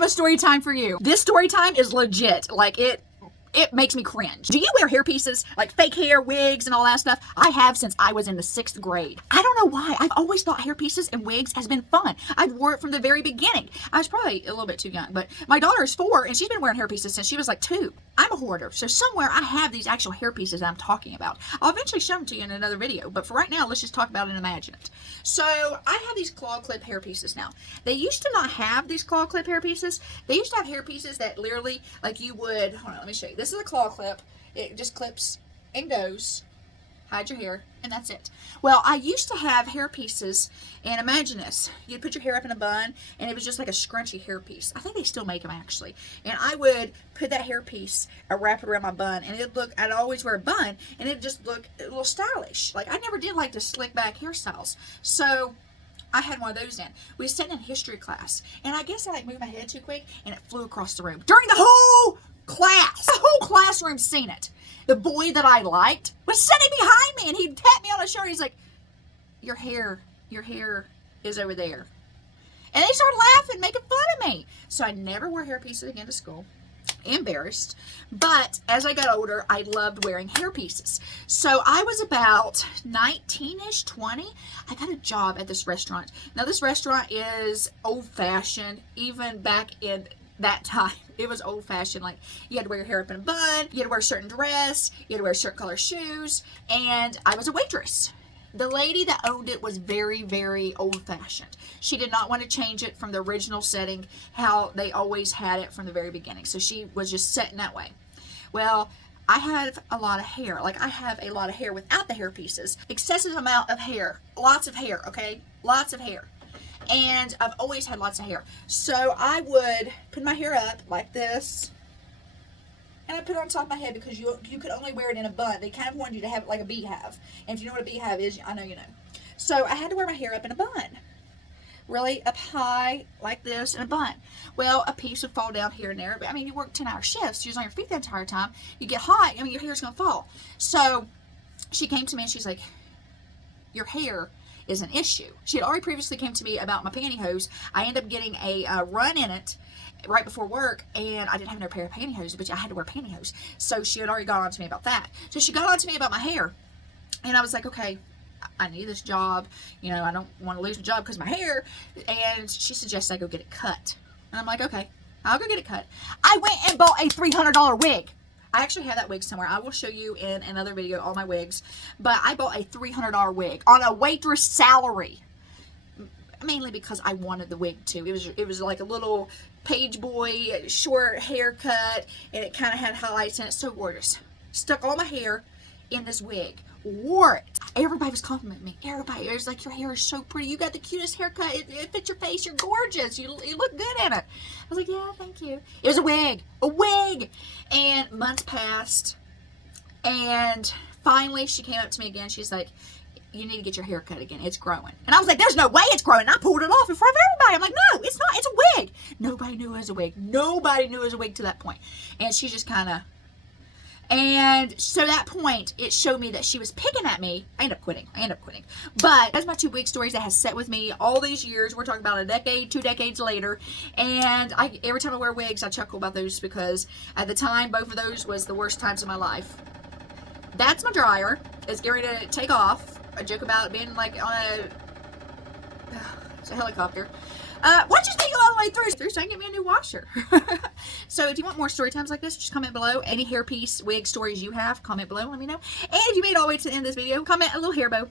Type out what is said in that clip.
have a story time for you. This story time is legit. Like, it makes me cringe. Do you wear hair pieces, like fake hair, wigs, and all that stuff? I have since I was in the 6th grade. I don't know why. I've always thought hair pieces and wigs has been fun. I've wore it from the very beginning. I was probably a little bit too young, but my daughter is 4, and she's been wearing hair pieces since she was like 2. I'm a hoarder, so somewhere I have these actual hair pieces that I'm talking about. I'll eventually show them to you in another video, but for right now, let's just talk about it and imagine it. So I have these claw clip hair pieces now. They used to not have these claw clip hair pieces. They used to have hair pieces that literally, like you would, hold on, let me show you. This is a claw clip. It just clips and goes, hide your hair, and that's it. Well, I used to have hair pieces, and imagine this. You'd put your hair up in a bun, and it was just like a scrunchy hair piece. I think they still make them, actually. And I would put that hair piece, wrap it around my bun, and it'd look, I'd always wear a bun, and it'd just look a little stylish. Like, I never did like the slick back hairstyles. So I had one of those in. We were sitting in history class, and I guess I like moved my head too quick, and it flew across the room. During the whole class, the whole classroom seen it. The boy that I liked was sitting behind me, and he tapped me on the shoulder. He's like, your hair is over there. And they started laughing, making fun of me. So I never wore hair pieces again to school. Embarrassed. But as I got older, I loved wearing hair pieces. So I was about 19-ish, 20. I got a job at this restaurant. Now this restaurant is old-fashioned, even back in that time. It was old-fashioned. Like, you had to wear your hair up in a bun, you had to wear a certain dress, you had to wear certain color shoes, and I was a waitress. The lady that owned it was very, very old-fashioned. She did not want to change it from the original setting, how they always had it from the very beginning. So she was just set in that way. Well, I have a lot of hair. Like, I have a lot of hair without the hair pieces. Excessive amount of hair. Lots of hair, okay? Lots of hair. And I've always had lots of hair. So I would put my hair up like this, and I put it on top of my head because you could only wear it in a bun. They kind of wanted you to have it like a beehive. And if you know what a beehive is, I know you know. So I had to wear my hair up in a bun. Really up high like this in a bun. Well, a piece would fall down here and there. But I mean, you work 10-hour shifts. You're on your feet the entire time. You get hot. I mean, your hair's going to fall. So she came to me and she's like, your hair is an issue. She had already previously came to me about my pantyhose. I ended up getting a run in it right before work, and I didn't have no pair of pantyhose, but I had to wear pantyhose. So she had already got on to me about that. So she got on to me about my hair, and I was like, okay, I need this job. You know, I don't want to lose my job because of my hair. And she suggested I go get it cut. And I'm like, okay, I'll go get it cut. I went and bought a $300 wig. I actually have that wig somewhere. I will show you in another video all my wigs. But I bought a $300 wig on a waitress salary. Mainly because I wanted the wig too. It was like a little page boy short haircut, and it kind of had highlights in it. So gorgeous. Stuck all my hair in this wig. Wore it. Everybody was complimenting me. Everybody was like, your hair is so pretty. You got the cutest haircut. It fits your face. You're gorgeous. You look good in it. I was like, yeah, thank you. It was a wig. A wig. And months passed. And finally, she came up to me again. She's like, you need to get your hair cut again. It's growing. And I was like, there's no way it's growing. And I pulled it off in front of everybody. I'm like, no, it's not. It's a wig. Nobody knew it was a wig. Nobody knew it was a wig to that point. And she just kind of... And so that point, it showed me that she was picking at me. I ended up quitting. But that's my 2 wig stories that has set with me all these years. We're talking about a decade, 2 decades later. And every time I wear wigs, I chuckle about those because at the time, both of those was the worst times of my life. That's my dryer. It's getting ready to take off. I joke about it being like on it's a helicopter. Why don't you take it all the way through so I can get me a new washer? So if you want more story times like this, just comment below. Any hairpiece wig stories you have, comment below, let me know. And if you made it all the way to the end of this video, comment a little hair bow.